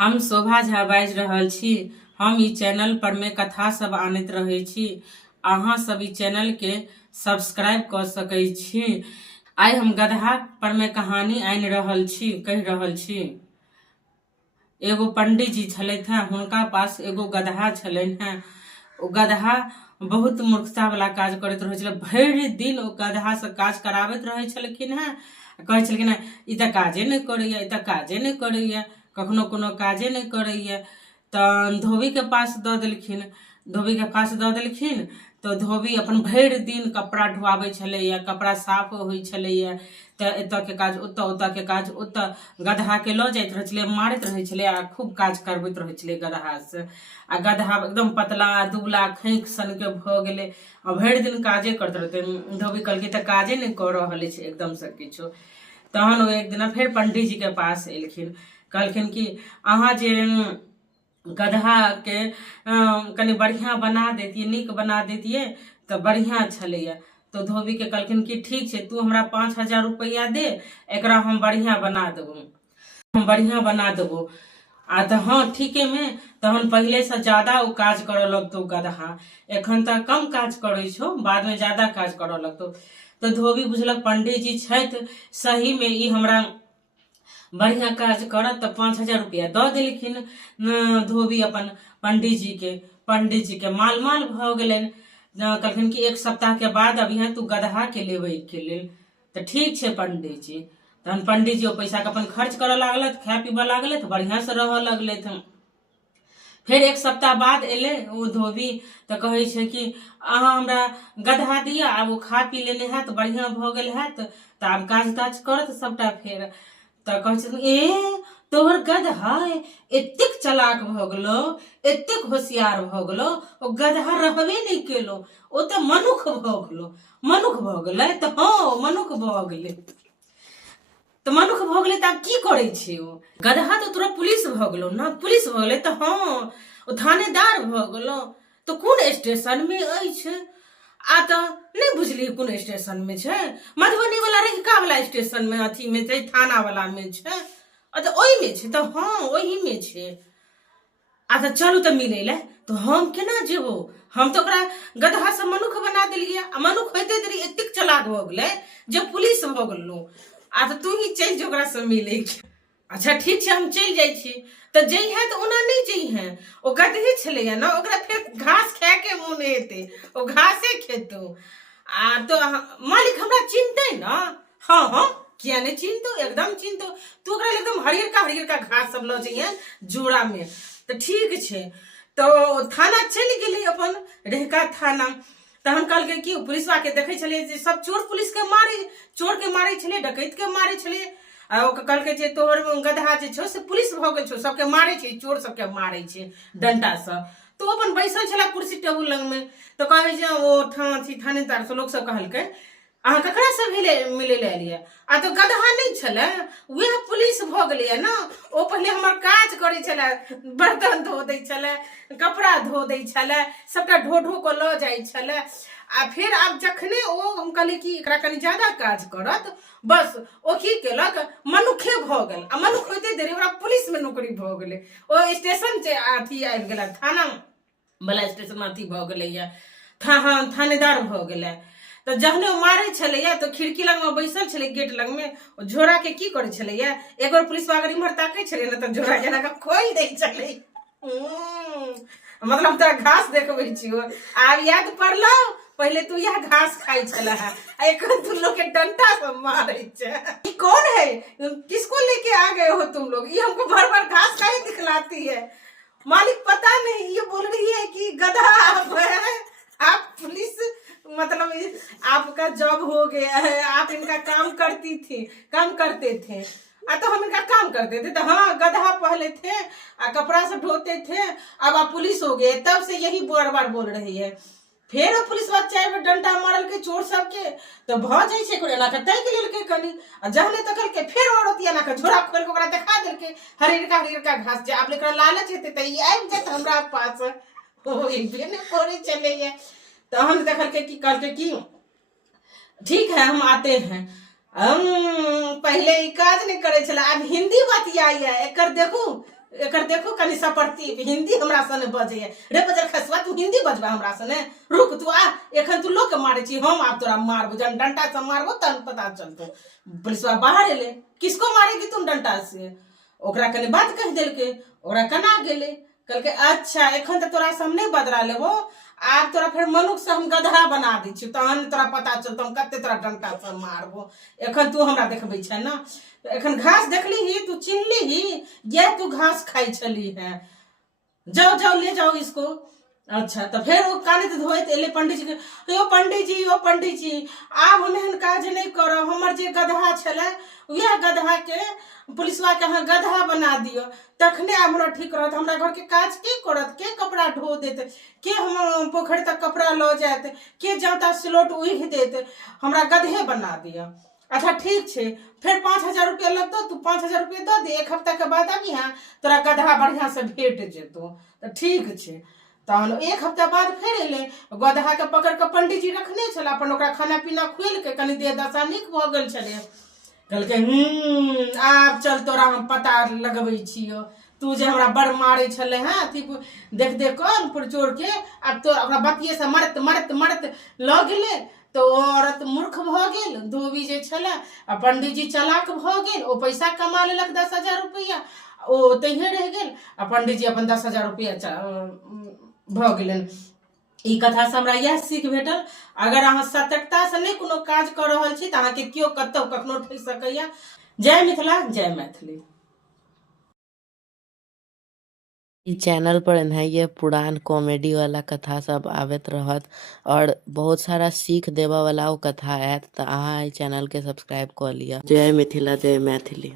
हम शोभा झा बाजि रहल छी। हम ई चैनल पर में कथा सब आनैत रहै छी। अहाँ सब ई चैनल के सब्सक्राइब कर सकै छी। आइ हम गदहा पर में कहानी आनि रहल छी, कहि रहल छी। एगो पंडित जी छलथि हैं, हुनका पास एगो गदहा छलनि हैं। ओ गदहा बहुत मूर्खता वाला काज करैत रहै छलै। भरि दिन ओ गदहा से काज कराबैत रहै छलखिन हैं। कहै छलखिन हैं, ई तऽ काजे नहि करैया, ई तऽ काजे नहि करैया, कखनो कोनो काजे नहीं करैया। तऽ धोबी के पास दऽ देलखिन। धोबी के पास दऽ देलखिन तो धोबी अपन भरि दिन कपड़ा धुआबै छलैया, कपड़ा साफ होइ छलैया। तऽ एतऽ के काज ओतऽ, ओतऽ के काज ओतऽ, गदहा के लऽ जाइत रहै छलै, मारैत रहै छलै आ खूब काज करबैत रहै छलै गदहा से। आ गदहा एकदम पतला दुबला खैक सन के भऽ गेलै आ भरि दिन काजे करैत रहतै। धोबी कहलकै तऽ काजे नहीं कऽ रहल अछि एकदम से किछो। तहन ओ एक दिना फेर पंडित जी के पास एलखिन। कहलखिन कि अहाँ जे गदहा के कनि बढ़िया बना देतियै, नीक बना देतियै तऽ बढ़िया छलैया। तो धोबी के कहलखिन कि ठीक छै, तू हमरा 5,000 रुपया दे, एकरा हम बढ़िया बना देबो, हम बढ़िया बना देबो। आ तऽ हाँ ठीके में तहन पहले से ज्यादा वो काज करऽ लगतौ गदहा। एखन तऽ कम काज करै छौ, बाद में ज्यादा काज करऽ लगतौ। तो धोबी बुझलक पंडित जी छथि, सही में ई हमरा बढ़िया काज करत, तो 5,000 रुपया दऽ देलखिन धोबी अपन पंडित जी के माल माल भऽ गेलनि। कहलखिन कि 1 सप्ताह के बाद अभियान तू गदहा के लेबै के लेल। तऽ ठीक छै पंडित जी। तहन पंडित जी ओ पैसा के अपन खर्च करऽ लागलथि, खाय पीबऽ लागलथि, बढ़िया से रहऽ लगलथि। फिर 1 सप्ताह बाद एले वो धोबी तऽ कहै छै कि अहाँ हमरा गदहा दिया, आब वो खा पी लेने हैत, बढ़िया भऽ गेल हैत, तऽ आब काज ताज करत सबटा फेर। तऽ कहै छथिन, ए तोहर गदहा एतेक चलाक भऽ गेलो, एतेक होशियार भऽ गेलो, ओ गदहा रहबे नहीं केलो, ओ तऽ मनुख भऽ गेलो। मनुख भऽ गेलै तऽ हाँ मनुख भऽ गेलै। तऽ मनुख भऽ गेलै तऽ आब की करै छै ओ? गदहा तऽ तोरा पुलिस भऽ गेलो ना, पुलिस भऽ गेलै तऽ हाँ ओ थानेदार भऽ गेलो। तऽ कोन स्टेशन में अछि? आ तऽ नहीं बुझली कोन स्टेशन में छै? मधुबनी वाला रहिका वाला स्टेशन में, अथी में छै, थाना वाला में छै। अच्छा ओहि में छै तऽ हाँ ओही में छै। अच्छा चलू तऽ मिलै ले। तो हम केना जेबो? हम तो ओकरा गदहा से मनुख बना देलियै, आ मनुख होते देरी एतेक चलाक भऽ गेलै जे पुलिस भऽ गेलो। आ तऽ तू ही चल जो ओकरा से मिले के। अच्छा ठीक छै, हम चल जाइ छी। तऽ जइहे तऽ ओना नहीं जइहे, ओ गदहे छलैया ना, ओकरा फेर घास खाए के मोन हेतै, ओ घासे खेतौ। आ तो मालिक हमरा चिन्हतै ना? हाँ हाँ किया नहीं चिन्हतौ, एकदम चिन्हतौ। तू ओकरा एकदम हरियरका घास सब लऽ जइहे जोड़ा में। तऽ ठीक छै। तो थाना चलि गेली अपन रहिका थाना। तहन कहलकै कि पुलिसवा के देखै छलै जे सब चोर पुलिस के मारे, चोर के मारे छलै, डकैत के मारे छलै। आ ओ कहलकै जे तोहर गदहा जे छौ से पुलिस भऽ गेल छौ, सबके मारे छै, चोर सबके मारे छै डंडा से। तो अपन बैसल छला कुर्सी टेबुल लग में। तो कहै जे ओ थानेदार से लोग सब कहलकै अहाँ ककरा से मिले ले एलियै? आ तो गदहा नहीं छलै, वह पुलिस भऽ गेलै ना। ओ पहले हमर काज करै छलै, बर्तन धो दै छलै, कपड़ा धो दै छलै, सबटा ढो ढो के लऽ जाइ छलै। आ फिर आब जखने ओ हम कहली कि एकरा कनि ज्यादा काज करत, बस ओ की केलक, मनुखे भऽ गेल। आ मनुख होते देरी ओकरा पुलिस में नौकरी भऽ गेलै। ओ स्टेशन से अथी आबि गेला, थाना वाला स्टेशन में अथी भऽ गेलैया, थानेदार भऽ गेलै। तऽ जहने ओ मारै छलैया तऽ खिड़की लग में बैसल छलै, गेट लग में ओ झोरा के की करै छलैया, एक बार पुलिस अगर इम्हर ताकै छलै ना तऽ झोरा एना के खोल दै छलै। मतलब तोरा घास देखबै छियो, आब याद पड़लो, पहले तू यह घास खाई छला है, एखन तू लोग के डंडा से मारे छे। ये कौन है? किसको लेके आ गए हो तुम लोग? ये हमको भर भर घास काहे दिखलाती है? मालिक पता नहीं, ये बोल रही है कि गधा आप है, आप पुलिस, मतलब आपका जॉब हो गया है, आप इनका काम करते थे। तो हम इनका काम करते थे। तो हाँ गधा पहले थे, कपड़ा से धोते थे, अब आप पुलिस हो गए, तब से यही बार बार बोल रही है। फिर पुलिस वाला 4 बेर डंडा मारल के चोर सबके, तो भ जाइ छै कोना के तैक लेल के कनी। आ जहने तकल के फिर औरतिया ना के झोरा खोल के ओकरा देखा देल के हरियरका घास, जे आप एकरा लालच हेते त ई आबि जात हमरा पास। ओ इबे ने करे चले ये। तो हम देखल के की कहल के ठीक है हम आते हैं। हम पहले ई काज नहीं करे छला, अब हिंदी बतियाइए, एकर देखू एकर देखो कनी सपरती हिंदी हमरा सने बजे रे बजर खसवा तू हिंदी बजबा हमरा सने रुक तू आ एखन तू लोग के मारे छी हम आब तोरा मारबो जन डंटा से मारबो तन पता चलतो पुलिसवा बाहर एले किसको मारेगी तुम डंटा से ओकरा कनी बात कह देलके ओकरा कना गेले कहलके अच्छा एखन त तोरा से हम नहीं बदला लेबो आब तोरा फिर मनुख से हम गधा बना दी छी तहन तोरा पता चलतो हम कते तोरा डंटा से मारबो एखन तू हमरा देखबै छै ना एखन घास देखली ही तू चिन्हली ही ये तू घास खाई चली है जाओ जाओ ले जाओ इसको अच्छा तो फिर वो कानित धोइत एले पंडित जी के यो पंडित जी आब हम एहन काज नहीं करब हमर जे गधा छले वह गधा के पुलिसवा के अहाँ गधा बना दियो तखने आब हमरा ठीक रहत हमरा घर के काज के करत के कपड़ा धो देते के हम पोखर तक कपड़ा लो जाते के जाता सिलोट उह देते हमरा गधे बना दियो अच्छा ठीक छे फिर 5,000 रुपया लगतो तू 5,000 रुपया दो दे 1 हफ्ता के बाद आबी हाँ तोरा गधा बढ़िया से भेट जेतो तो ठीक छे तहन 1 हफ्ता बाद फिर एले गधा के पकड़ के पंडित जी रखने छला अपन ओकरा खाना पीना खुएल के कनी देह दशा नीक भ गेल छले कहलके आब चल तोरा हम पता लगबै छियो तू जे हमरा बड़ मारे छले हैं अथी देख देख कौन पुरचोर के अब तो ओकरा बतिये से मरत ल गेले तो औरत मूर्ख भ गेल धोबी जे छले आ पंडित जी चालाक भ गेल ओ पैसा कमा लेलक 10,000 रुपया ओ तहिए रह गेल आ पंडित जी अपन 10,000 रुपया भ गेलन ई कथा से हमरा यह सीख भेटल अगर अहाँ सतर्कता से नहीं कोनो काज कर रहल छी त अहाँ के कियो कतौ कखनो ठक सकैया जय मिथिला जय मैथिली इ चैनल पर एनाहिए पुरान कॉमेडी वाला कथा सब आवत रहत और बहुत सारा सीख देवा वाला कथा आयत त अहाँ इ चैनल के सब्सक्राइब कर लिया। जय मिथिला जय मैथिली।